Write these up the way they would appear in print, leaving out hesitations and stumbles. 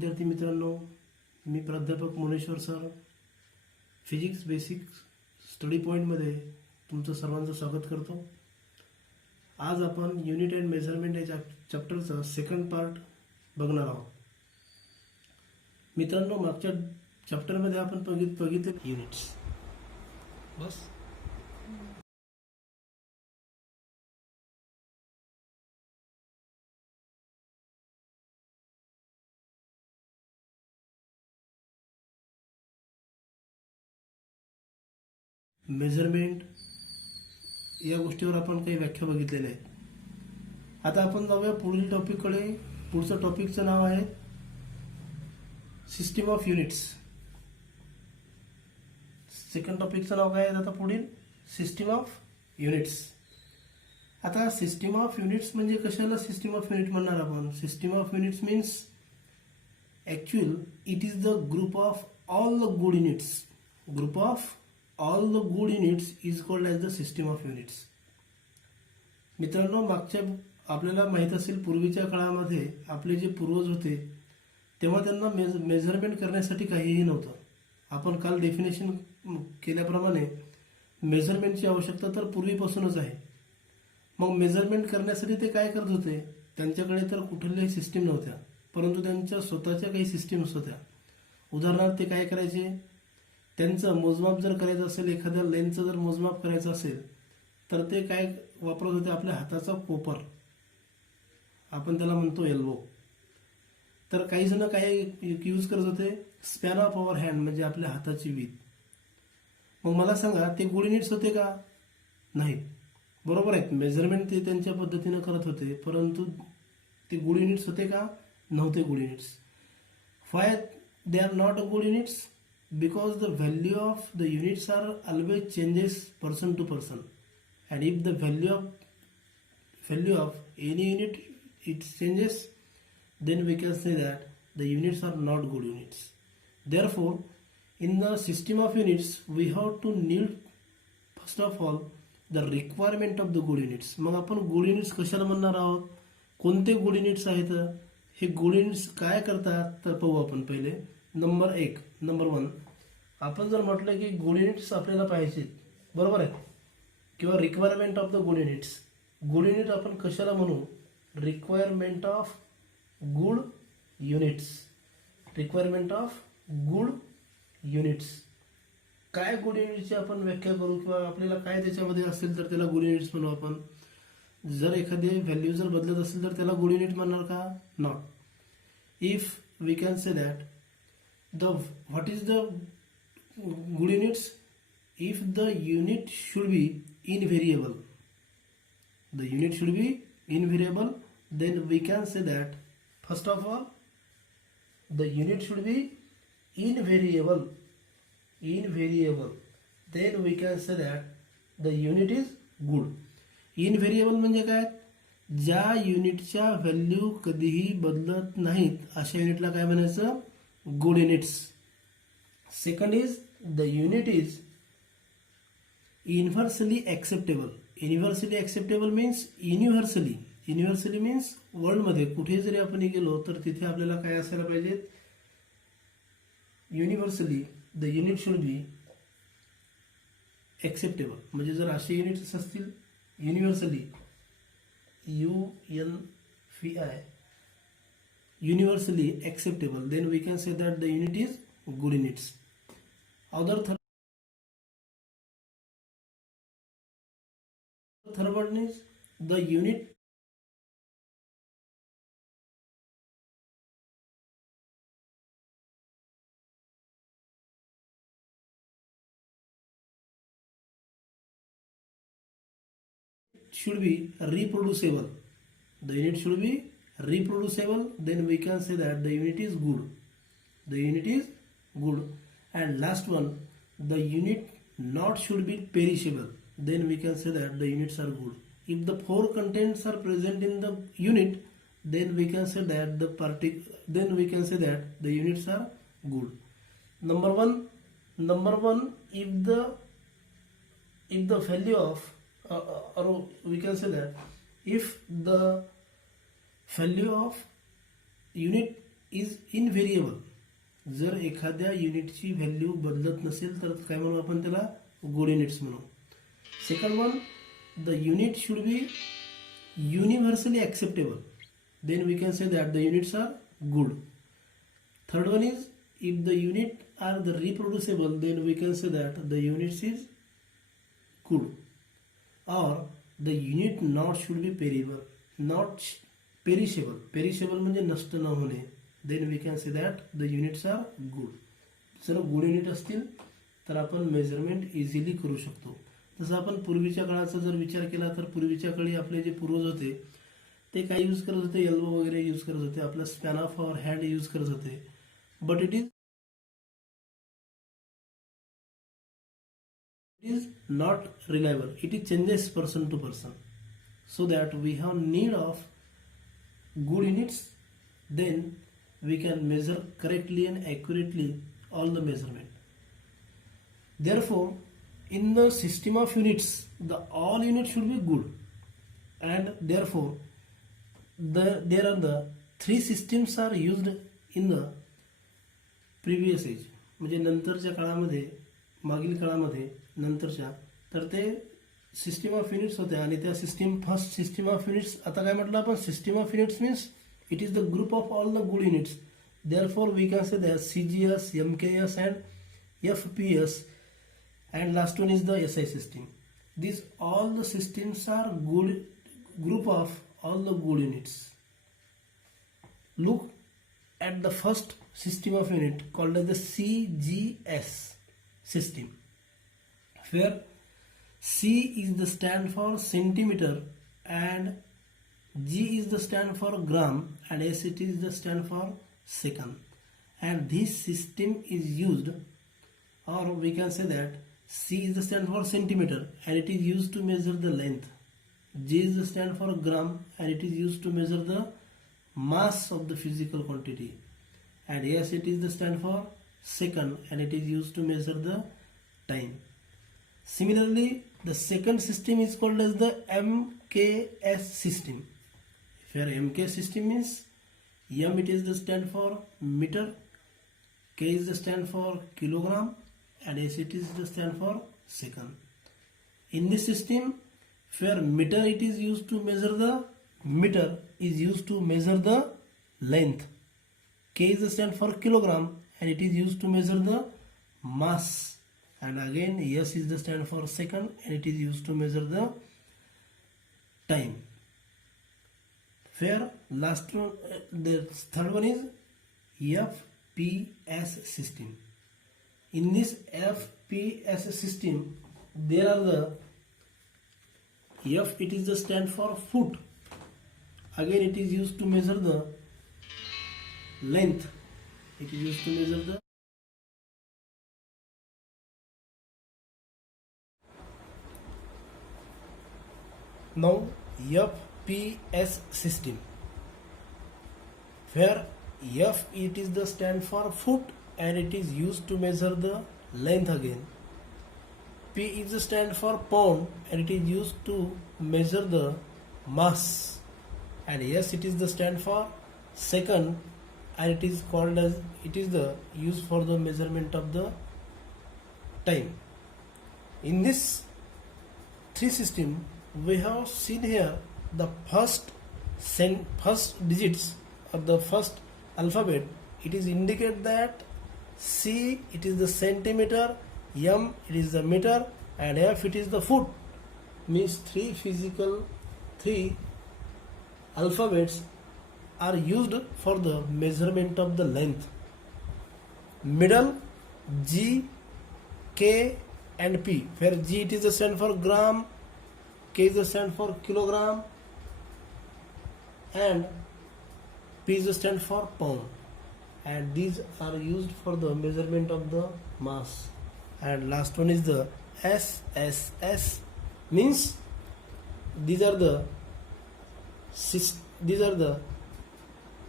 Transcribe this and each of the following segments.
विद्यार्थी मित्रांनो, मी प्राध्यापक Muneshwar sir physics basic study पॉईंटमध्ये तुमचं सर्वांचं स्वागत करतो. आज आपण युनिट अँड मेजरमेंट या चॅप्टरचा सेकंड पार्ट बघणार आहोत. मित्रांनो, मागच्या चॅप्टरमध्ये आपण बघितले युनिट्स. बस मेजरमेंट या गोष्टीवर आपण काही व्याख्या बघितलेल्या आहेत. आता आपण जाऊया पुढील टॉपिककडे. पुढचं टॉपिकचं नाव आहे सिस्टीम ऑफ युनिट्स. सेकंड टॉपिकचं नाव काय आहे आता पुढील? System of units. आता सिस्टीम ऑफ युनिट्स म्हणजे कशाला सिस्टीम ऑफ युनिट म्हणणार आपण? System of units means actual it is the group of all the good units. Group of all the good units is called as the system of units. मित्रांनो, मागच्या आपल्याला माहित असेल पूर्वीच्या काळामध्ये आपले जे पूर्वज होते तेव्हा त्यांना मेजरमेंट करण्यासाठी काहीही नव्हतं. आपण काल डेफिनेशन केल्याप्रमाणे मेजरमेंटची आवश्यकता तर पूर्वीपासूनच आहे. मग मेजरमेंट करण्यासाठी ते काय करत होते? त्यांच्याकडे तर कुठल्याही सिस्टीम नव्हत्या, परंतु त्यांच्या स्वतःच्या काही सिस्टीम्स होत्या. उदाहरणार्थ ते काय करायचे? त्यांचं मोजमाप जर करायचं असेल, एखाद्या लेन्सचं जर मोजमाप करायचं असेल तर ते काय वापरत होते? आपल्या हाताचा कोपर, आपण त्याला म्हणतो एल्बो. तर काही जण काय यूज करत होते? स्पॅन ऑफ अवर हँड, म्हणजे आपल्या हाताची वीज. मग मला सांगा, ते गुड युनिट्स होते का? नाहीत. बरोबर आहेत, मेजरमेंट ते त्यांच्या पद्धतीनं करत होते, परंतु ते गुड युनिट्स होते का? नव्हते good units. Why they are not good units? Because the value of the units are always changes person to person, and if the value of any unit it changes, then we can say that the units are not good units. Therefore, in the system of units we have to need first of all the requirement of the good units. मग आपण good units कशाला म्हणणार आहोत? कोणते good units आहेत? हे good units काय करतात तर पाहू आपण. पहिले नंबर वन, आपण जर म्हटलं की गुड युनिट्स आपल्याला पाहिजेत, बरोबर आहे, किंवा requirement of the good units. Good unit आपण कशाला म्हणू? Requirement of good units. Requirement of good units. काय गुड युनिटची आपण व्याख्या करू, किंवा आपल्याला काय त्याच्यामध्ये असेल तर त्याला गुड युनिट्स म्हणू आपण. जर एखादी व्हॅल्यू जर बदलत असेल तर त्याला गुड युनिट म्हणणार का? Not. If we can say that what is the good units? If the unit should be invariable, the unit should be invariable, then we can say that first of all the unit should be invariable, then we can say that the unit is good. Invariable म्हणजे काय? ज्या युनिटच्या व्हॅल्यू कधीही बदलत नाहीत अशा युनिटला काय म्हणायचं? good units. Second is the unit is universally acceptable. Universally acceptable means universally means world मध्ये कुठे जरी आपण गेलो तर तिथे आपल्याला काय असायला पाहिजे? Universally the unit should be acceptable. म्हणजे जर असे युनिट्स असतील universally UNVI universally acceptable, then we can say that the unit is good units. Third one is the unit should be reproducible. The unit should be reproducible, then we can say that the unit is good. The unit is good. And last one, the unit not should be perishable, then we can say that the units are good. If the four contents are present in the unit, then we can say that the units are good. Number one, if the value of or we can say that if the value of unit is invariable. जर एखाद्या युनिटची व्हॅल्यू बदलत नसेल तर काय म्हणू आपण त्याला, गुड युनिट्स म्हणू. Second one, the unit should be universally acceptable, then we can say that the units are good. Third one is, if the unit are the reproducible, then we can say that the units is good. Or the unit not should be perishable म्हणजे नष्ट न होणे, then we can say that the units are good. जर good unit असतील तर आपण measurement easily करू शकतो. जसं आपण पूर्वीच्या काळाचा जर विचार केला तर पूर्वीच्या काळी आपले जे पूर्वज होते ते काय यूज करत होते, एल्बो वगैरे यूज करत होते, आपला स्पॅन ऑफ और हँड यूज करत होते. But it is not reliable. It is changes person to person. So that we have need of good units, then we can measure correctly and accurately all the measurement. Therefore, in the system of units, the all units should be good, and therefore there are the three systems are used in the previous age, म्हणजे नंतरच्या काळामध्ये, मागील काळामध्ये नंतरच्या, तर ते system of units होत्या. आणि त्या फर्स्ट सिस्टीम ऑफ युनिट्स, आता काय म्हटलं आपण, system of units means it is the group of all the good units. Therefore we can say that CGS, MKS and FPS, and last one is the SI system. These all the systems are good group of all the good units. Look at the first system of unit called as the CGS system, where C is the stand for centimeter and G is the stand for gram and S it is the stand for second. And this system is used, or we can say that C is the stand for centimeter and it is used to measure the length. G is the stand for gram and it is used to measure the mass of the physical quantity. And yes, it is the stand for second and it is used to measure the time. Similarly, the second system is called as the MKS system. Here MK system means M it is the stand for meter, K is the stand for kilogram and S it is the stand for second. In this system, where meter it is used to measure the meter is used to measure the length. K is the stand for kilogram and it is used to measure the mass, and again S is the stand for second and it is used to measure the time. Where last one, the third one is FPS system. In this FPS system, there are the F it is the stand for foot. Again it is used to measure the length. It is used to measure the now FPS system, where F it is the stand for foot and it is used to measure the length again. P is the stand for pound and it is used to measure the mass, and S it is the stand for second and it is called as, it is the use for the measurement of the time. In this three system, we have seen here the first digits of the first alphabet. It is indicate that C it is the centimeter, M it is the meter and F it is the foot. Means three alphabets are used for the measurement of the length. Middle G, K and P, where G it is the stand for gram, K is the stand for kilogram and P is the stand for pound, and these are used for the measurement of the mass. And last one is the SSS, means these are the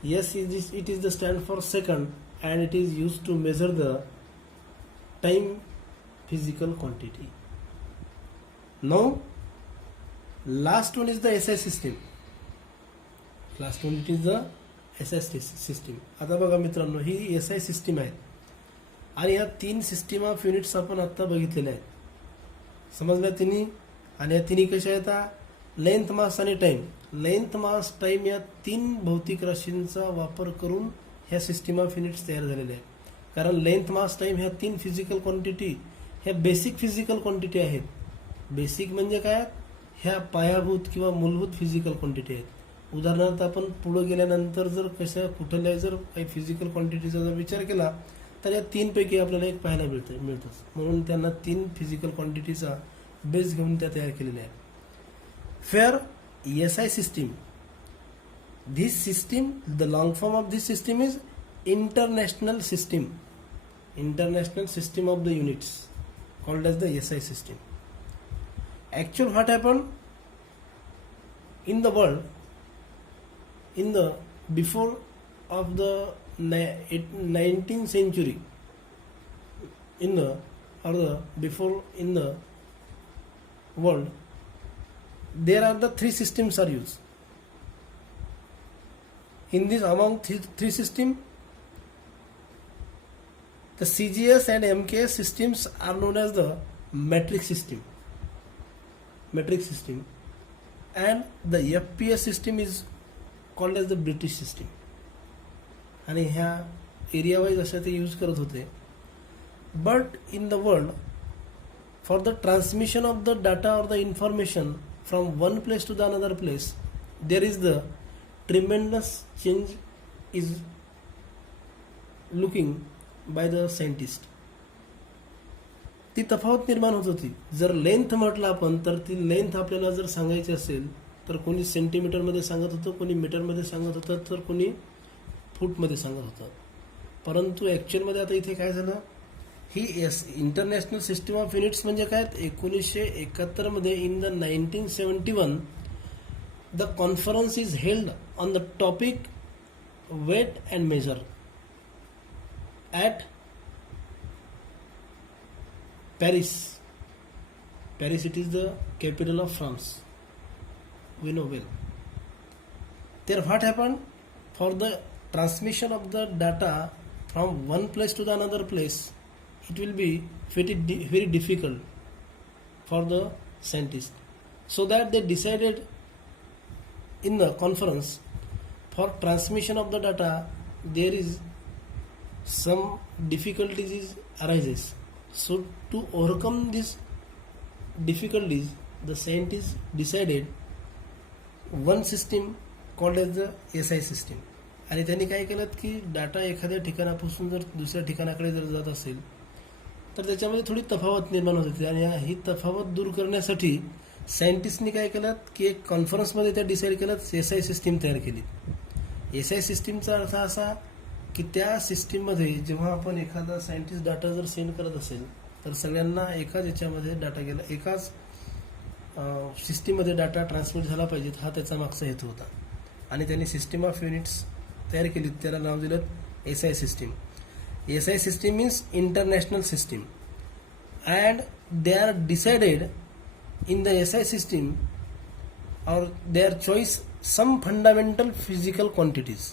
yes, it is the stand for second and it is used to measure the time physical quantity. Now last one is the SI system. Last one it is the S I system. आता बघा मित्रांनो, ही S I system आहे आणि या 3 system of units आपण आत्ता बघितलेल्या आहेत. समजल्या तिन्ही. आणि या तिन्ही कशा आहेत? लेंथ, मास आणि टाइम. लेंथ, मास, टाइम या 3 भौतिक राशींचा वापर करून ह्या सिस्टीम ऑफ युनिट्स तयार झालेल्या आहेत. कारण लेंथ, मास, टाइम ह्या 3 फिजिकल क्वांटिटी ह्या बेसिक फिजिकल क्वांटिटी आहेत. बेसिक म्हणजे काय? ह्या पायाभूत किंवा मूलभूत फिजिकल क्वांटिटी आहेत. उदाहरणार्थ आपण पुढे गेल्यानंतर जर कुठल्याही जर काही फिजिकल क्वांटिटीचा जर विचार केला तर या 3 पैकी आपल्याला एक पाहायला मिळतंच. म्हणून त्यांना 3 फिजिकल क्वांटिटीचा बेस घेऊन त्या तयार केलेल्या आहेत. Fair SI system. This system, the long form of this system is international system. International system of the units, called as the SI system. Actually, what happened in the world in the before of the 19th century, in the or the before in the world, there are the 3 systems are used. In this, among three systems, the CGS and MKS systems are known as the metric system. Metric system, and the FPS system is called as the British system. आणि ह्या area wise अशा ते यूज करत होते. But in the world, for the transmission of the data or the information from one place to the another place, there is the tremendous change is looking by the scientist. ती तफावत निर्माण होत होती. जर लेंथ म्हटलं आपण तर ती लेंथ आपल्याला जर सांगायची असेल तर कोणी सेंटीमीटरमध्ये सांगत होतं, कोणी मीटरमध्ये सांगत होतं, तर कोणी फूटमध्ये सांगत होतं. परंतु ॲक्च्युअलमध्ये आता इथे काय झालं, ही इंटरनॅशनल सिस्टीम ऑफ युनिट्स म्हणजे काय, 1971 मध्ये in the 1971 the conference is held on the topic weight and measure at Paris. Paris, it is the capital of France, we know well. There what happened, for the transmission of the data from one place to the another place, it will be very difficult for the scientists. So that they decided in the conference, for transmission of the data there is some difficulties arises. So to overcome these difficulties, the scientists decided one system called as the SI system. आणि त्यांनी काय केलं की डाटा एखाद्या ठिकाणापासून जर दुसऱ्या ठिकाणाकडे जर जात असेल तर त्याच्यामध्ये थोडी तफावत निर्माण होत होती. आणि ही तफावत दूर करण्यासाठी सायंटिस्टनी काय केलं की एक कॉन्फरन्समध्ये त्या डिसाईड केलं SI सिस्टीम तयार केली. SI सिस्टीमचा अर्थ असा की त्या सिस्टीममध्ये जेव्हा आपण एखादा सायंटिस्ट डाटा जर सेंड करत असेल तर सगळ्यांना एकाच याच्यामध्ये डाटा गेला, एकाच सिस्टीममध्ये डाटा ट्रान्समिट झाला पाहिजेत, हा त्याचा मागचा हेतू होता. आणि त्यांनी सिस्टीम ऑफ युनिट्स तयार केली, त्याला नाव दिलं SI system. SI system means international system, and they are decided in the SI system और they are choice some fundamental physical quantities.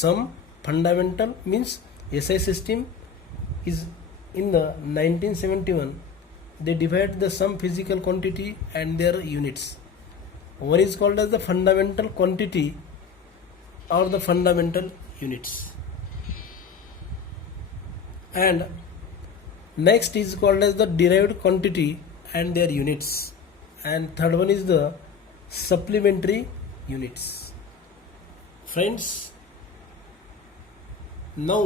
Some fundamental means SI system is in the 1971 they divide the some physical quantity and their units. One is called as the fundamental quantity or the fundamental units, and next is called as the derived quantity and their units, and third one is the supplementary units. Friends, now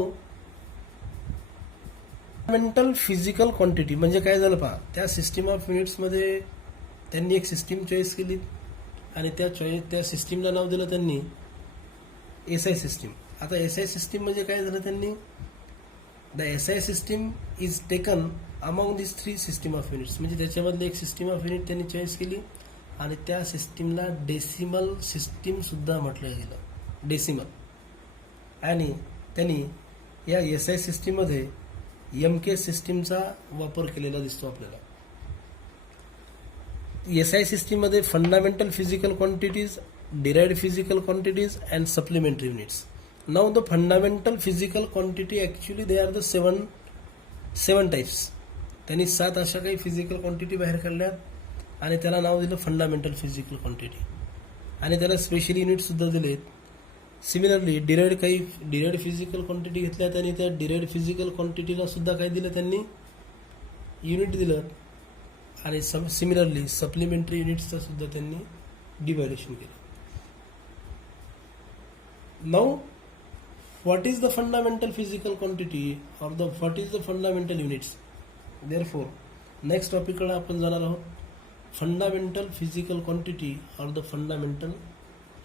fundamental physical quantity म्हणजे काय झालं पहा, त्या system of युनिट्समध्ये त्यांनी एक system choice केली आणि त्या सिस्टीमला नाव दिलं त्यांनी SI सिस्टीम. आता SI सिस्टीम म्हणजे काय झालं, त्यांनी the SI system is taken among this 3 system of units. म्हणजे त्याच्यामधली एक सिस्टीम ऑफ युनिट त्यांनी चॉईस केली आणि त्या सिस्टीमला डेसिमल सिस्टीम सुद्धा म्हटलं गेलं, डेसिमल. आणि त्यांनी या SI सिस्टीममध्ये MK सिस्टीमचा वापर केलेला दिसतो आपल्याला. SI सिस्टीममध्ये fundamental physical quantities, derived physical quantities and supplementary units now the fundamental physical quantity actually they are the seven types. त्यांनी 7 अशा काही फिजिकल क्वांटिटी बाहेर काढल्यात आणि त्याला नाव दिलं फंडामेंटल फिजिकल क्वांटिटी आणि त्याला स्पेशल युनिटसुद्धा दिलेत. सिमिलरली डिराइड फिजिकल क्वांटिटी घेतल्यात आणि त्या डिराइड फिजिकल क्वांटिटीला सुद्धा काय दिलं त्यांनी, युनिट दिलं. आणि सिमिलरली सप्लिमेंटरी युनिट्सचं सुद्धा त्यांनी डिव्हायडेशन केलं. Now what is the fundamental physical quantity or what is the fundamental units? Therefore next topic कडे आपण जाणार आहोत, फंडामेंटल फिजिकल क्वांटिटी और द फंडामेंटल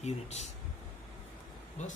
युनिट्स. बस.